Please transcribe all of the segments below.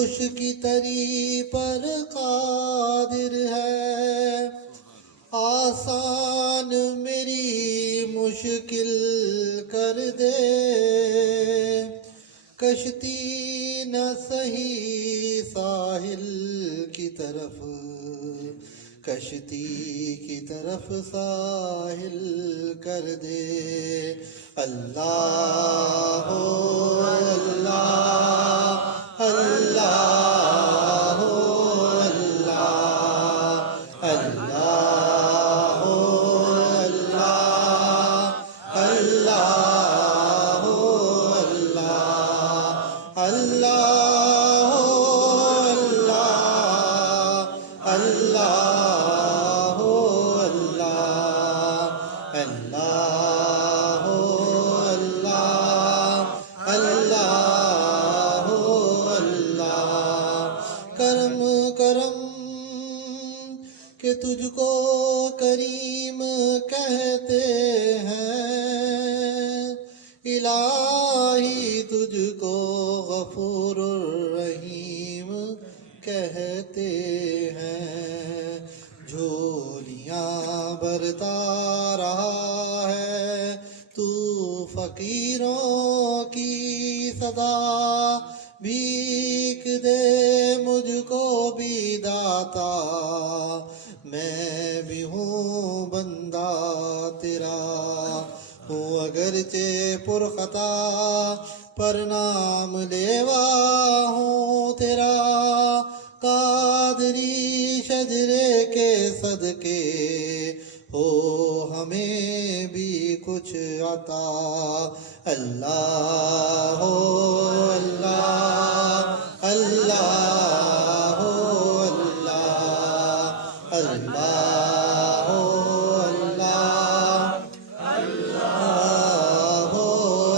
خوش کی تری پر قادر ہے، آسان میری مشکل کر دے، کشتی نہ سہی ساحل کی طرف، کشتی کی طرف ساحل کر دے۔ اللہ ہو اللہ، اللہ ہو اللہ، اللہ ہو اللہ، اللہ ہو اللہ، اللہ ہو اللہ، اللہ ہو اللہ، اللہ ہو اللہ، اللہ ہو اللہ۔ کرم کرم کہ تجھ کو کریم کہتے ہیں، الہی تجھ کو غفور الرحیم کہتے ہیں۔ جھولیاں برتا رہا ہے تو فقیروں کی صدا، بھیک دے مجھ کو بھی داتا، میں بھی ہوں بندہ تیرا، ہوں اگرچہ پرخطا پر نام لیوا ہوں تیرا، قادری شجرے کے صدقے ہو ہمیں بھی کچھ عطا۔ اللہ ہو اللہ، اللہ ہو اللہ، اللہ ہو اللہ، اللہ ہو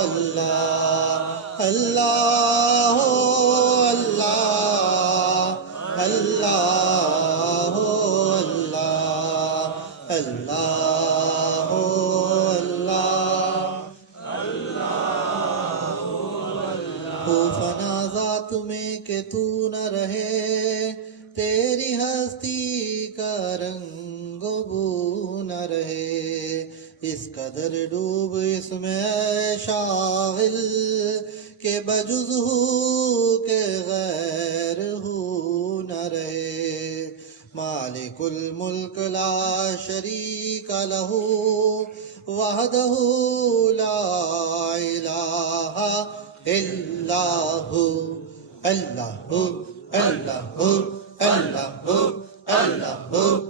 اللہ، اللہ ہو اللہ، اللہ ہو اللہ، اللہ ہو اللہ۔ ہو فنا ذات میں کہ تو نہ رہے، تیری ہستی کا رنگ و بو نہ رہے، اس قدر ڈوب اس میں اے شاغل کہ بجز ہو کہ غیر ہو نہ رہے۔ مالک الملک لا شریک لہ وحدہ لا الہ الا ہو، اللہ اللہ اللہ اللہ اللہ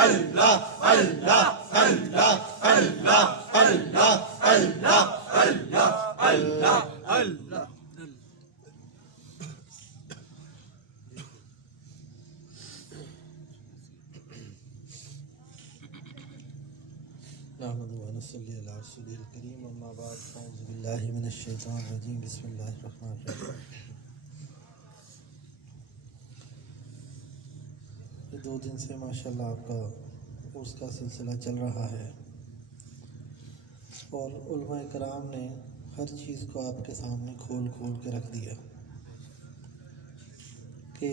اللہ اللہ اللہ نحمد و نصلی علی رسوله الکریم اما بعد اعوذ باللہ من الشیطان الرجیم بسم اللہ الرحمن الرحیم. یہ 2 دن سے ماشاءاللہ آپ کا عرس کا سلسلہ چل رہا ہے اور علماء کرام نے ہر چیز کو آپ کے سامنے کھول کے رکھ دیا کہ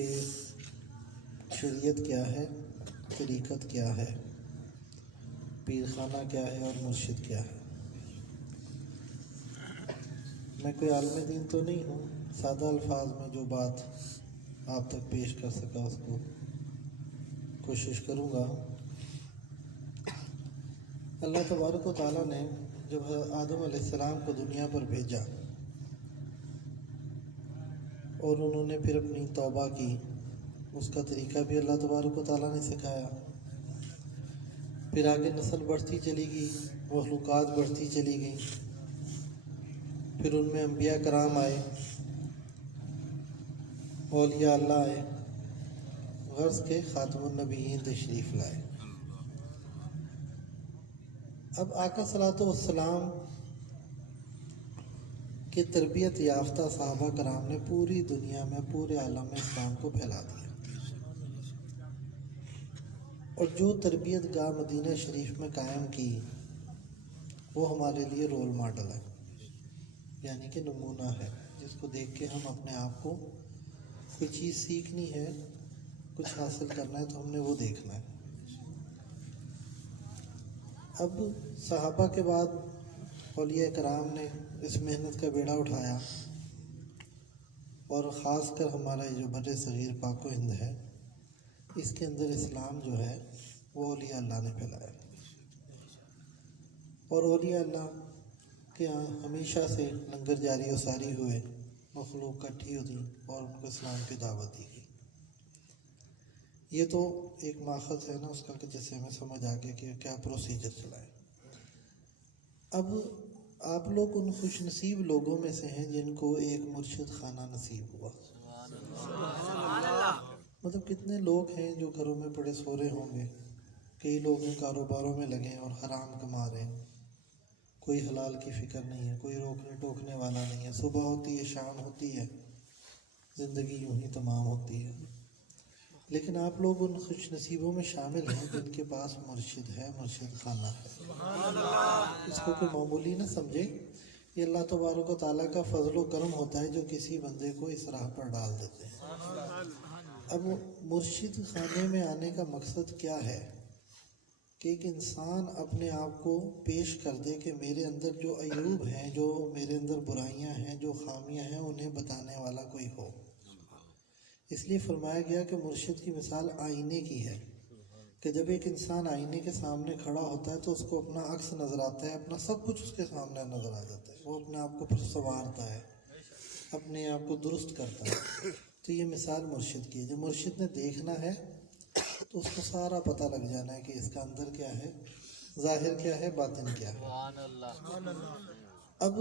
شریعت کیا ہے، طریقت کیا ہے، پیر خانہ کیا ہے اور مرشد کیا ہے. میں کوئی عالم دین تو نہیں ہوں، سادہ الفاظ میں جو بات آپ تک پیش کر سکا اس کو کوشش کروں گا. اللہ تبارک و تعالیٰ نے جب آدم علیہ السلام کو دنیا پر بھیجا اور انہوں نے پھر اپنی توبہ کی، اس کا طریقہ بھی اللہ تبارک و تعالیٰ نے سکھایا. پھر آگے نسل بڑھتی چلی گئی، مخلوقات بڑھتی چلی گئیں، پھر ان میں انبیاء کرام آئے، اولیاء اللہ آئے، غرض کے خاتم النبیین تشریف لائے. اب آقا صلاۃ والسلام کی تربیت یافتہ صحابہ کرام نے پوری دنیا میں پورے عالم اسلام کو پھیلا دیا، اور جو تربیت گاہ مدینہ شریف میں قائم کی وہ ہمارے لیے رول ماڈل ہے، یعنی کہ نمونہ ہے، جس کو دیکھ کے ہم اپنے آپ کو کوئی چیز سیکھنی ہے، کچھ حاصل کرنا ہے تو ہم نے وہ دیکھنا ہے. اب صحابہ کے بعد اولیاء کرام نے اس محنت کا بیڑا اٹھایا، اور خاص کر ہمارا یہ جو بر صغیر پاک و ہند ہے، اس کے اندر اسلام جو ہے وہ اولیاء اللہ نے پھیلایا. اور اولیاء اللہ کے یہاں ہمیشہ سے لنگر جاری و ساری ہوئے، مخلوق اکٹھی ہوتی اور ان کو اسلام کی دعوت دی گئی. یہ تو ایک ماخذ ہے نا اس کا کہ جس سے ہمیں سمجھ آ گیا کہ کیا پروسیجر چلا ہے. اب آپ لوگ ان خوش نصیب لوگوں میں سے ہیں جن کو ایک مرشد خانہ نصیب ہوا. مطلب کتنے لوگ ہیں جو گھروں میں پڑے سورے ہوں گے، کئی لوگ ہیں کاروباروں میں لگے ہیں اور حرام کما رہے ہیں، کوئی حلال کی فکر نہیں ہے، کوئی روکنے ٹوکنے والا نہیں ہے، صبح ہوتی ہے شام ہوتی ہے، زندگی یوں ہی تمام ہوتی ہے. لیکن آپ لوگ ان خوش نصیبوں میں شامل ہیں جن کے پاس مرشد ہے، مرشد خانہ ہے. اس کو کوئی معمولی نہ سمجھے، یہ اللہ تبارک و تعالیٰ کا فضل و کرم ہوتا ہے جو کسی بندے کو اس راہ پر ڈال دیتے ہیں. اب مرشد خانے میں آنے کا مقصد کیا ہے کہ ایک انسان اپنے آپ کو پیش کر دے کہ میرے اندر جو عیوب ہیں، جو میرے اندر برائیاں ہیں، جو خامیاں ہیں، انہیں بتانے والا کوئی ہو. اس لیے فرمایا گیا کہ مرشد کی مثال آئینے کی ہے کہ جب ایک انسان آئینے کے سامنے کھڑا ہوتا ہے تو اس کو اپنا عکس نظر آتا ہے، اپنا سب کچھ اس کے سامنے نظر آ جاتا ہے، وہ اپنے آپ کو پھر سنوارتا ہے، اپنے آپ کو درست کرتا ہے. تو یہ مثال مرشد کی ہے. جب مرشد نے دیکھنا ہے تو اس کو سارا پتہ لگ جانا ہے کہ اس کا اندر کیا ہے، ظاہر کیا ہے، باطن کیا ہے. اب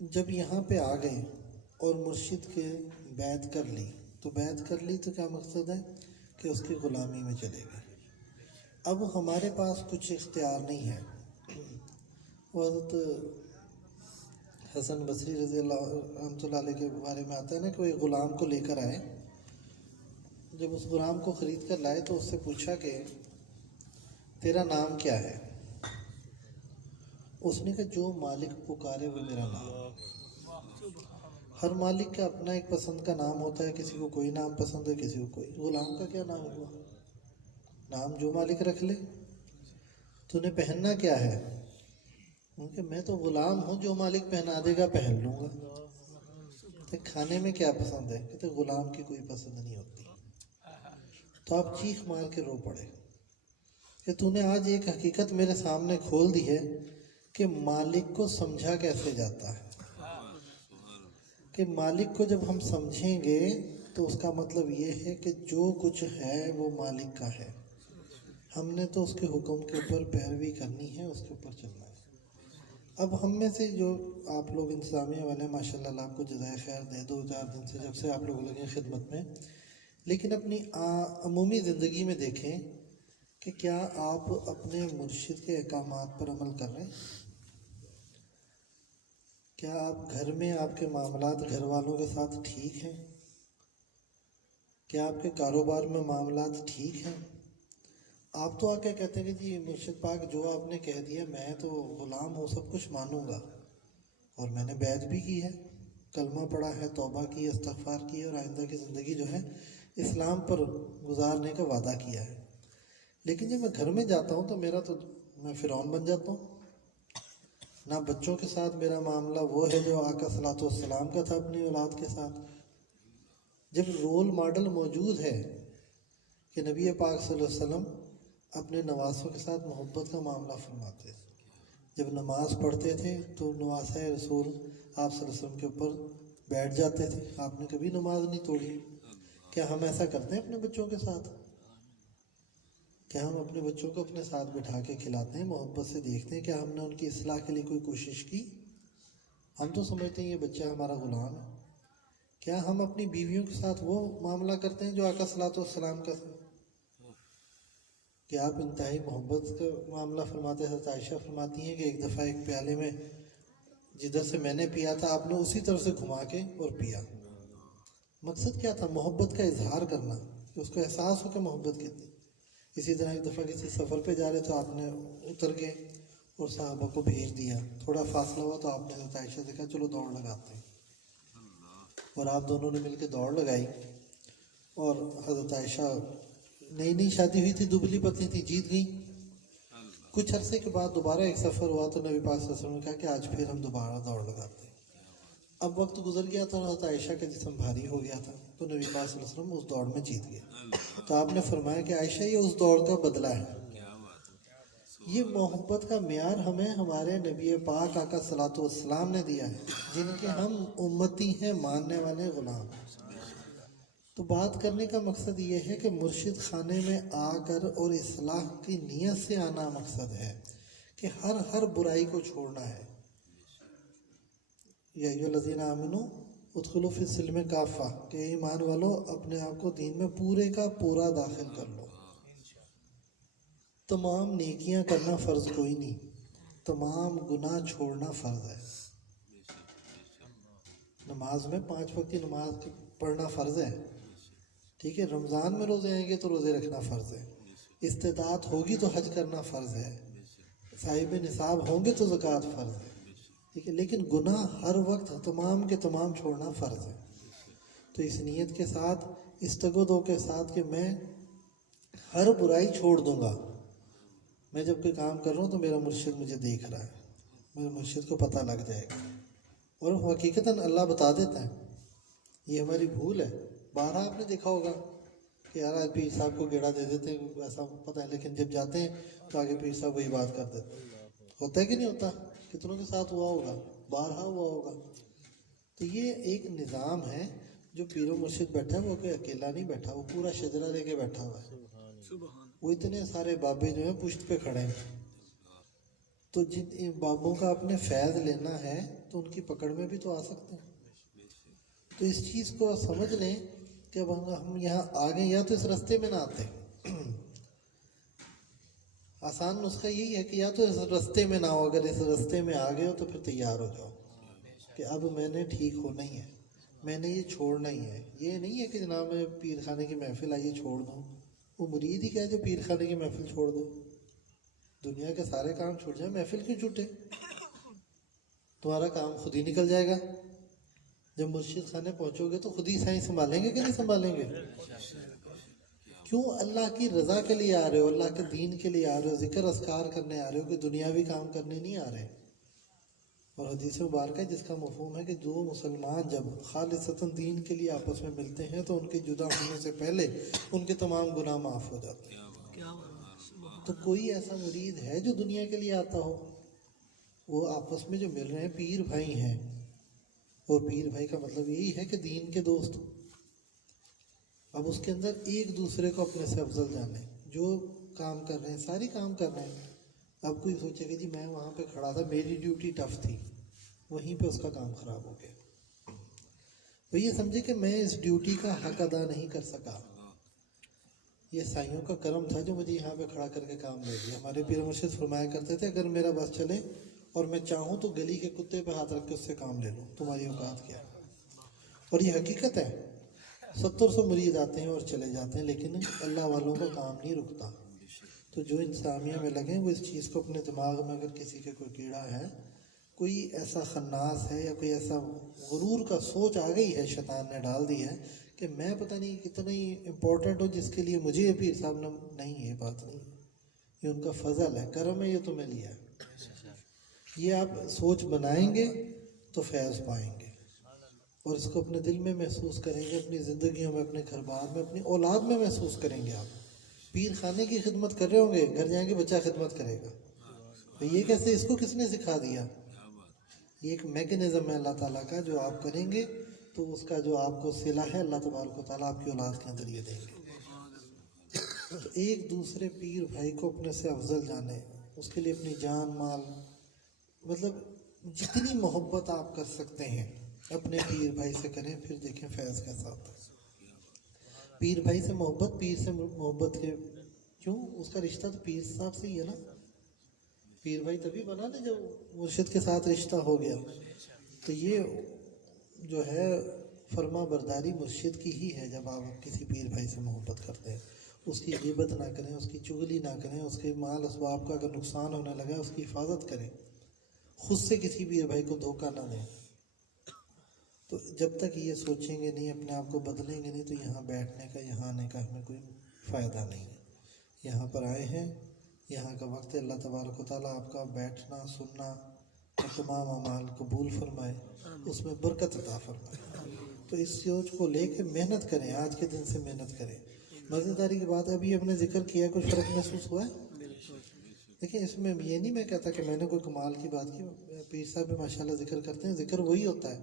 جب یہاں پہ آ گئے اور مرشد کے بیعت کر لی تو بیعت کر لی تو کیا مقصد ہے کہ اس کی غلامی میں چلے گئے. اب ہمارے پاس کچھ اختیار نہیں ہے. حضرت حسن بصری رضی اللہ رحمۃ اللہ علیہ کے بارے میں آتا ہے نا کہ وہ ایک غلام کو لے کر آئے. جب اس غلام کو خرید کر لائے تو اس سے پوچھا کہ تیرا نام کیا ہے؟ اس نے کہا جو مالک پکارے وہ میرا نام. ہر مالک کا اپنا ایک پسند کا نام ہوتا ہے، کسی کو کوئی نام پسند ہے، کسی کو کوئی. غلام کا کیا نام ہوا؟ نام جو مالک رکھ لے. تو نے پہننا کیا ہے؟ کہ میں تو غلام ہوں، جو مالک پہنا دے گا پہن لوں گا. کھانے میں کیا پسند ہے؟ کہتے غلام کی کوئی پسند نہیں ہوتی. تو آپ چیخ مار کے رو پڑے کہ تو نے آج ایک حقیقت میرے سامنے کھول دی ہے کہ مالک کو سمجھا کیسے جاتا ہے. کہ مالک کو جب ہم سمجھیں گے تو اس کا مطلب یہ ہے کہ جو کچھ ہے وہ مالک کا ہے. ہم نے تو اس کے حکم کے اوپر پیروی کرنی ہے، اس کے اوپر چلنا ہے۔ اب ہم میں سے جو آپ لوگ انتظامیہ والے ہیں، ماشاء اللہ آپ کو جزائے خیر دے، 2-4 دن سے جب سے آپ لوگ لگے خدمت میں، لیکن اپنی عمومی زندگی میں دیکھیں کہ کیا آپ اپنے مرشد کے احکامات پر عمل کر رہے ہیں؟ کیا آپ گھر میں آپ کے معاملات گھر والوں کے ساتھ ٹھیک ہیں؟ کیا آپ کے کاروبار میں معاملات ٹھیک ہیں؟ آپ تو آ کے کہتے ہیں کہ جی مرشد پاک جو آپ نے کہہ دیا میں تو غلام ہوں، سب کچھ مانوں گا، اور میں نے بیعت بھی کی ہے، کلمہ پڑھا ہے، توبہ کی، استغفار کی، اور آئندہ کی زندگی جو ہے اسلام پر گزارنے کا وعدہ کیا ہے، لیکن جب میں گھر میں جاتا ہوں تو میں فرعون بن جاتا ہوں۔ نہ بچوں کے ساتھ میرا معاملہ وہ ہے جو آقا صلی والسلام کا تھا اپنی اولاد کے ساتھ۔ جب رول ماڈل موجود ہے کہ نبی پاک صلی اللہ علیہ وسلم اپنے نواسوں کے ساتھ محبت کا معاملہ فرماتے تھے، جب نماز پڑھتے تھے تو نواسہ رسول آپ صلی اللہ علیہ وسلم کے اوپر بیٹھ جاتے تھے، آپ نے کبھی نماز نہیں توڑی۔ کیا ہم ایسا کرتے ہیں اپنے بچوں کے ساتھ؟ کیا ہم اپنے بچوں کو اپنے ساتھ بٹھا کے کھلاتے ہیں، محبت سے دیکھتے ہیں کیا ہم نے ان کی اصلاح کے لیے کوئی کوشش کی؟ ہم تو سمجھتے ہیں یہ بچہ ہمارا غلام ہے۔ کیا ہم اپنی بیویوں کے ساتھ وہ معاملہ کرتے ہیں جو آقا صلی اللہ علیہ وسلم کا تھا؟ کہ آپ انتہائی محبت کا معاملہ فرماتے ہیں۔ حضرت عائشہ فرماتی ہیں کہ ایک دفعہ ایک پیالے میں جدھر سے میں نے پیا تھا آپ نے اسی طرف سے گھما کے اور پیا۔ مقصد کیا تھا؟ محبت کا اظہار کرنا، کہ اس کو احساس ہو کہ محبت کتنی۔ اسی طرح ایک دفعہ کسی سفر پہ جا رہے تو آپ نے اتر کے اور صحابہ کو بھیج دیا، تھوڑا فاصلہ ہوا تو آپ نے حضرت عائشہ سے کہا چلو دوڑ لگاتے ہیں، اور آپ دونوں نے مل کے دوڑ لگائی، اور حضرت عائشہ نئی شادی ہوئی تھی، دبلی پتلی تھی، جیت گئی۔ کچھ عرصے کے بعد دوبارہ ایک سفر ہوا تو نبی پاک صلی اللہ علیہ وسلم نے کہا کہ آج پھر ہم دوبارہ دوڑ لگاتے ہیں۔ اب وقت گزر گیا تھا اور حضرت عائشہ کا جسم بھاری ہو گیا تھا، تو نبی پاک صلی اللہ علیہ وسلم اس دوڑ میں جیت گئے۔ تو آپ نے فرمایا کہ عائشہ یہ اس دوڑ کا بدلہ ہے۔ یہ محبت کا معیار ہمیں ہمارے نبی پاک آقا صلی اللہ علیہ وسلم نے دیا ہے، جن کے ہم امتی ہیں، ماننے والے غلام۔ تو بات کرنے کا مقصد یہ ہے کہ مرشد خانے میں آ کر اور اصلاح کی نیت سے آنا مقصد ہے کہ ہر برائی کو چھوڑنا ہے۔ یا ایھا الذین آمنوا ادخلوا فی السلم کافہ، کہ ایمان والو اپنے آپ کو دین میں پورے کا پورا داخل کر لو۔ تمام نیکیاں کرنا فرض کوئی نہیں، تمام گناہ چھوڑنا فرض ہے۔ نماز میں 5 وقت کی نماز پڑھنا فرض ہے، ٹھیک ہے۔ رمضان میں روزے آئیں گے تو روزے رکھنا فرض ہے، استطاعت ہوگی تو حج کرنا فرض ہے، صاحب نصاب ہوں گے تو زکوٰۃ فرض ہے، ٹھیک ہے۔ لیکن گناہ ہر وقت تمام کے تمام چھوڑنا فرض ہے۔ تو اس نیت کے ساتھ، اس تگودو کے ساتھ کہ میں ہر برائی چھوڑ دوں گا، میں جب کوئی کام کر رہا ہوں تو میرا مرشد مجھے دیکھ رہا ہے، میرے مرشد کو پتہ لگ جائے گا، اور حقیقتاً اللہ بتا دیتا ہے۔ یہ ہماری بھول ہے۔ بارہا آپ نے دیکھا ہوگا کہ یار آج پیر صاحب کو گیڑا دے دیتے ہیں، ایسا پتہ ہے، لیکن جب جاتے ہیں تو آگے پیر صاحب وہی بات کر دیتے ہیں۔ ہوتا ہے کہ نہیں ہوتا؟ کتنوں کے ساتھ ہوا ہوگا، بارہا ہوا ہوگا۔ تو یہ ایک نظام ہے، جو پیر و مرشد بیٹھا ہے وہ کوئی اکیلا نہیں بیٹھا، وہ پورا شجرہ لے کے بیٹھا ہوا ہے، وہ اتنے سارے بابے جو ہیں پشت پہ کھڑے ہیں۔ تو جن بابوں کا اپنے فیض لینا ہے تو ان کی پکڑ میں بھی تو آ سکتے ہیں۔ تو اس چیز کو سمجھ لیں کہ اب ہم یہاں آ گئے، یا تو اس رستے میں نہ آتے۔ آسان نسخہ یہی ہے کہ یا تو اس رستے میں نہ ہو، اگر اس رستے میں آ گئے ہو تو پھر تیار ہو جاؤ کہ اب میں نے ٹھیک ہونا ہی ہے، میں نے یہ چھوڑنا ہی ہے۔ یہ نہیں ہے کہ جناب میں پیر خانے کی محفل آئیے چھوڑ دوں، وہ مرید ہی کیا جو پیر خانے کی محفل چھوڑ دو؟ دنیا کے سارے کام چھوٹ جائیں، محفل کیوں چھوٹے؟ تمہارا کام خود ہی نکل جائے گا۔ جب مرشد خانے پہنچو گے تو خود ہی سائیں سنبھالیں گے کہ نہیں سنبھالیں گے؟ کیوں؟ اللہ کی رضا کے لیے آ رہے ہو، اللہ کے دین کے لیے آ رہے ہو، ذکر اذکار کرنے آ رہے ہو، کہ دنیاوی کام کرنے نہیں آ رہے۔ اور حدیث مبارکہ جس کا مفہوم ہے کہ دو مسلمان جب خالصتاً دین کے لیے آپس میں ملتے ہیں تو ان کے جدا ہونے سے پہلے ان کے تمام گناہ معاف ہو جاتے ہیں۔ تو کوئی ایسا مرید ہے جو دنیا کے لیے آتا ہو؟ وہ آپس میں جو مل رہے ہیں پیر بھائی ہیں، اور پیر بھائی کا مطلب یہی ہے کہ دین کے دوست۔ اب اس کے اندر ایک دوسرے کو اپنے سے افضل جانیں، جو کام کر رہے ہیں، ساری کام کر رہے ہیں. اب کوئی سوچے کہ جی میں وہاں پہ کھڑا تھا، میری ڈیوٹی ٹف تھی، وہیں پہ اس کا کام خراب ہو گیا. تو یہ سمجھے کہ میں اس ڈیوٹی کا حق ادا نہیں کر سکا. یہ سائیوں کا کرم تھا جو مجھے یہاں پہ کھڑا کر کے کام لے دیا. ہمارے پیر مرشد فرمایا کرتے تھے اگر میرا بس چلے اور میں چاہوں تو گلی کے کتے پہ ہاتھ رکھ کے اس سے کام لے لوں، تمہاری اوقات کیا. اور یہ حقیقت ہے. 700 مرید آتے ہیں اور چلے جاتے ہیں، لیکن اللہ والوں کا کام نہیں رکتا. تو جو انتظامیہ میں لگیں وہ اس چیز کو اپنے دماغ میں، اگر کسی کے کوئی کیڑا ہے، کوئی ایسا خناس ہے یا کوئی ایسا غرور کا سوچ آ گئی ہے، شیطان نے ڈال دی ہے کہ میں پتہ نہیں کتنا ہی امپورٹنٹ ہوں جس کے لیے مجھے یہ پیر صاحب نے، نہیں، یہ بات نہیں، یہ ان کا فضل ہے، کرم ہے، یہ تمہیں لیا. یہ آپ سوچ بنائیں گے تو فیض پائیں گے، اور اس کو اپنے دل میں محسوس کریں گے، اپنی زندگیوں میں، اپنے گھر بار میں، اپنی اولاد میں محسوس کریں گے. آپ پیر خانے کی خدمت کر رہے ہوں گے، گھر جائیں گے بچہ خدمت کرے گا. یہ کیسے؟ اس کو کس نے سکھا دیا؟ یہ ایک میکنزم ہے اللہ تعالیٰ کا، جو آپ کریں گے تو اس کا جو آپ کو صلہ ہے اللہ تبارک و تعالیٰ آپ کی اولاد کے اندر یہ دیں گے. تو ایک دوسرے پیر بھائی کو اپنے سے افضل جانے، اس کے لیے اپنی جان مال، مطلب جتنی محبت آپ کر سکتے ہیں اپنے پیر بھائی سے کریں، پھر دیکھیں فیض کیسا ہوتا ہے. پیر بھائی سے محبت، پیر سے محبت کے کیوں؟ اس کا رشتہ تو پیر صاحب سے ہی ہے نا. پیر بھائی تبھی بنا نا جب مرشد کے ساتھ رشتہ ہو گیا. تو یہ جو ہے فرما برداری مرشد کی ہی ہے. جب آپ کسی پیر بھائی سے محبت کرتے ہیں، اس کی غیبت نہ کریں، اس کی چغلی نہ کریں، اس کے مال اسباب کا اگر نقصان ہونے لگا اس کی حفاظت کریں، خود سے کسی پیر بھائی کو دھوکہ نہ دیں. تو جب تک یہ سوچیں گے نہیں، اپنے آپ کو بدلیں گے نہیں، تو یہاں بیٹھنے کا، یہاں آنے کا ہمیں کوئی فائدہ نہیں ہے. یہاں پر آئے ہیں، یہاں کا وقت ہے، اللہ تبارک و تعالیٰ آپ کا بیٹھنا سننا اور تمام اعمال قبول فرمائے، اس میں برکت عطا فرمائے. تو اس سوچ کو لے کے محنت کریں، آج کے دن سے محنت کریں. مزیداری کی بات، ابھی ہم نے ذکر کیا، کچھ فرق محسوس ہوا ہے؟ دیکھیں اس میں یہ نہیں میں کہتا کہ میں نے کوئی کمال کی بات کی، پیر صاحب بھی ماشاءاللہ ذکر کرتے ہیں، ذکر وہی ہوتا ہے.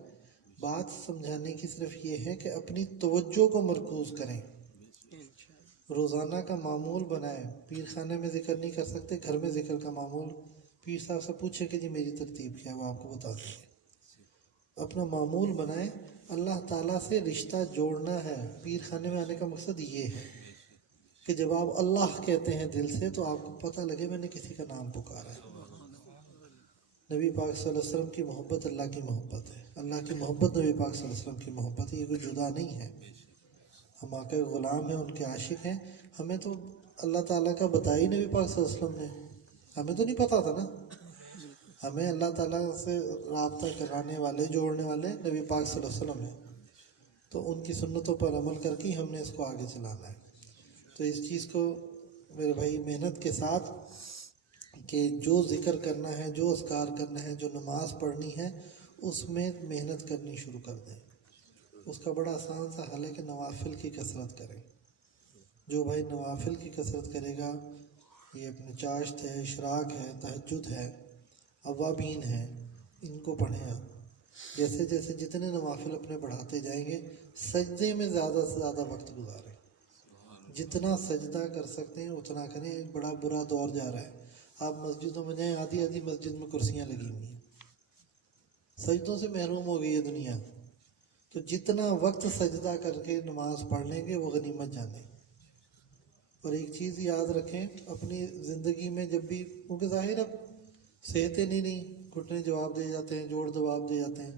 بات سمجھانے کی صرف یہ ہے کہ اپنی توجہ کو مرکوز کریں، روزانہ کا معمول بنائیں. پیر خانے میں ذکر نہیں کر سکتے، گھر میں ذکر کا معمول، پیر صاحب سے پوچھیں کہ جی میری ترتیب کیا ہے، وہ آپ کو بتا دیں گے. اپنا معمول بنائیں، اللہ تعالیٰ سے رشتہ جوڑنا ہے. پیر خانے میں آنے کا مقصد یہ ہے کہ جب آپ اللہ کہتے ہیں دل سے تو آپ کو پتہ لگے میں نے کسی کا نام پکارا ہے. نبی پاک صلی اللہ علیہ وسلم کی محبت اللہ کی محبت ہے، اللہ کی محبت نبی پاک صلی اللہ علیہ وسلم کی محبت ہے. یہ کوئی جدا نہیں ہے. ہم آقا کے غلام ہیں، ان کے عاشق ہیں. ہمیں تو اللہ تعالیٰ کا بتائی نبی پاک صلی اللہ علیہ وسلم نے، ہمیں تو نہیں پتا تھا نا. ہمیں اللہ تعالیٰ سے رابطہ کرانے والے، جوڑنے والے نبی پاک صلی اللہ علیہ وسلم ہیں. تو ان کی سنتوں پر عمل کر کے ہم نے اس کو آگے چلانا ہے. تو اس چیز کو میرے بھائی محنت کے ساتھ، کہ جو ذکر کرنا ہے، جو اذکار کرنا ہے، جو نماز پڑھنی ہے، اس میں محنت کرنی شروع کر دیں. اس کا بڑا آسان سا حل ہے کہ نوافل کی کثرت کریں. جو بھائی نوافل کی کثرت کرے گا، یہ اپنے چاشت ہے، اشراق ہے، تہجد ہے، اوابین ہے، ان کو پڑھیں آپ. جیسے جیسے جتنے نوافل اپنے بڑھاتے جائیں گے، سجدے میں زیادہ سے زیادہ وقت گزاریں. جتنا سجدہ کر سکتے ہیں اتنا کریں. ایک بڑا برا دور جا رہا ہے، آپ مسجدوں میں جائیں، آدھی آدھی مسجد میں کرسیاں لگی ہوئی ہیں، سجدوں سے محروم ہو گئی ہے دنیا. تو جتنا وقت سجدہ کر کے نماز پڑھ لیں گے وہ غنیمت جانیں. اور ایک چیز یاد رکھیں اپنی زندگی میں، جب بھی، کیونکہ ظاہر اب صحتیں نہیں، گھٹنے جواب دے جاتے ہیں، جوڑ جواب دے جاتے ہیں.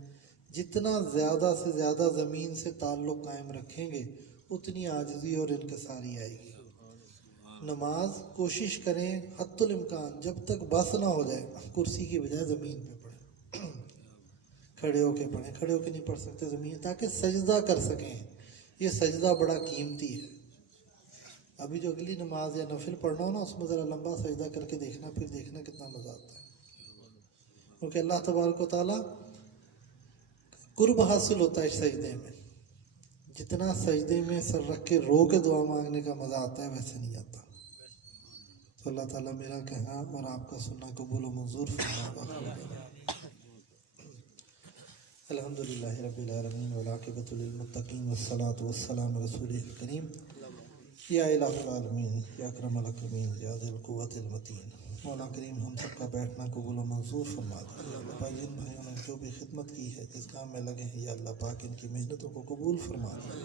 جتنا زیادہ سے زیادہ زمین سے تعلق قائم رکھیں گے اتنی عاجزی اور انکساری آئے گی. نماز کوشش کریں حتی الامکان جب تک بس نہ ہو جائے کرسی کی بجائے زمین پہ پڑھیں، کھڑے ہو کے پڑھیں. کھڑے ہو کے نہیں پڑھ سکتے زمین، تاکہ سجدہ کر سکیں. یہ سجدہ بڑا قیمتی ہے. ابھی جو اگلی نماز یا نفل پڑھنا ہو نا، اس میں ذرا لمبا سجدہ کر کے دیکھنا، پھر دیکھنا کتنا مزہ آتا ہے. کیونکہ اللہ تبارک و تعالیٰ قرب حاصل ہوتا ہے اس سجدے میں. جتنا سجدے میں سر رکھ کے رو کے دعا مانگنے کا مزہ آتا ہے ویسے نہیں آتا. تو اللہ تعالیٰ میرا کہنا اور آپ کا سننا قبول و منظور فرمائے. الحمدللہ رب العالمین والعاقبۃ للمتقین والصلاۃ والسلام رسول الکریم یا الہ العالمین یا اکرم الاکرمین یا ذی القوۃ المتین۔ مولا کریم ہم سب کا بیٹھنا قبول و منظور فرما دے۔ یا اللہ پاک جن بھائیوں نے جو بھی خدمت کی ہے، جس کام میں لگے ہیں، یا اللہ پاک ان کی محنتوں کو قبول فرما دے۔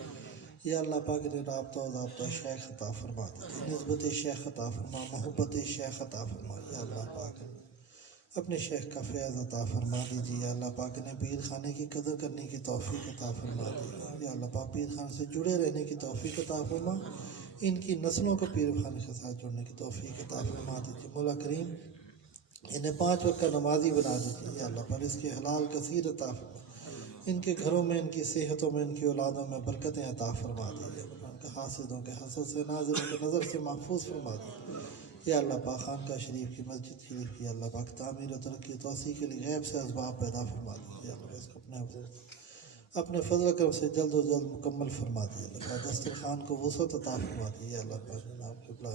یا اللہ پاک نے رابطہ و ضابطہ شیخ عطا فرما دے، نسبت شیخ عطا فرما، محبت شیخ عطا فرما۔ یا اللہ پاک اپنے شیخ کا فیض عطا فرما دیجیے۔ یا اللہ پاک نے پیر خانے کی قدر کرنے کی توفیق عطا فرما دی۔ یا اللہ پاک پیر خانے سے جڑے رہنے کی توفیق عطا فرما، ان کی نسلوں کو پیر خانے کے ساتھ جڑنے کی توفیق عطا فرما دیجیے۔ مولا کریم انہیں 5 وقت کا نمازی بنا دیجیے۔ یا اللہ پاک اس کے حلال کثیر عطا فرما، ان کے گھروں میں، ان کی صحتوں میں، ان کی اولادوں میں برکتیں عطا فرما دیجیے۔ ان کے حاسدوں کے حسد سے، ناظروں کے نظر سے محفوظ فرما دیجیے۔ یا اللہ پاک خانقاہ شریف کی، مسجد شریف کی، اللہ پاک تعمیر و ترقی و توسیع کے لیے غیب سے اسباب پیدا فرما دیجیے۔ یا اللہ اس کو اپنے فضل و کرم سے جلد و جلد مکمل فرما دیجیے۔ اللہ پاک دسترخوان کو وسعت عطا فرما دیجیے۔ یا اللہ پاک جناب قبلہ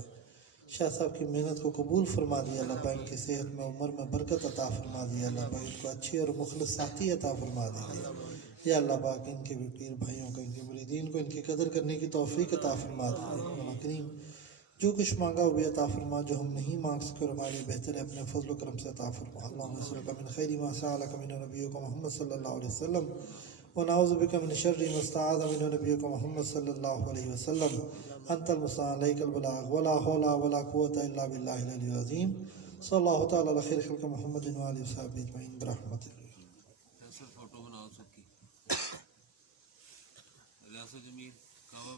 شاہ صاحب کی محنت کو قبول فرما دیجیے۔ اللہ پاک ان کی صحت میں، عمر میں برکت عطا فرما دیجیے۔ اللہ پاک ان کو اچھے اور مخلص ساتھی عطا فرما دیجیے۔ یا اللہ پاک ان کے بھی پیر بھائیوں کو، ان کے مریدین کو، ان کی قدر کرنے کی توفیق عطا فرما دیجیے۔ مولا کریم جو کچھ مانگا وہ بھی عطا فرما، جو ہم نہیں مانگ سکے اور ہمارے بہتر ہے اپنے فضل و کرم سے عطا فرما۔ اللہم نسألک من خیر ما سألک من نبیک محمد صلی اللہ علیہ وسلم ونعوذ بک من شر ما استعاذ من نبیک محمد صلی اللہ علیہ وسلم۔ انت المستعان علیک البلاغ ولا حول ولا قوۃ الا باللہ العلی العظیم۔ صلی اللہ تعالی علی خیر خلق محمد وآلہ وصحبہ اجمعین برحمتہ۔ فوٹو بناؤ سکی ریاست جمیل کعبہ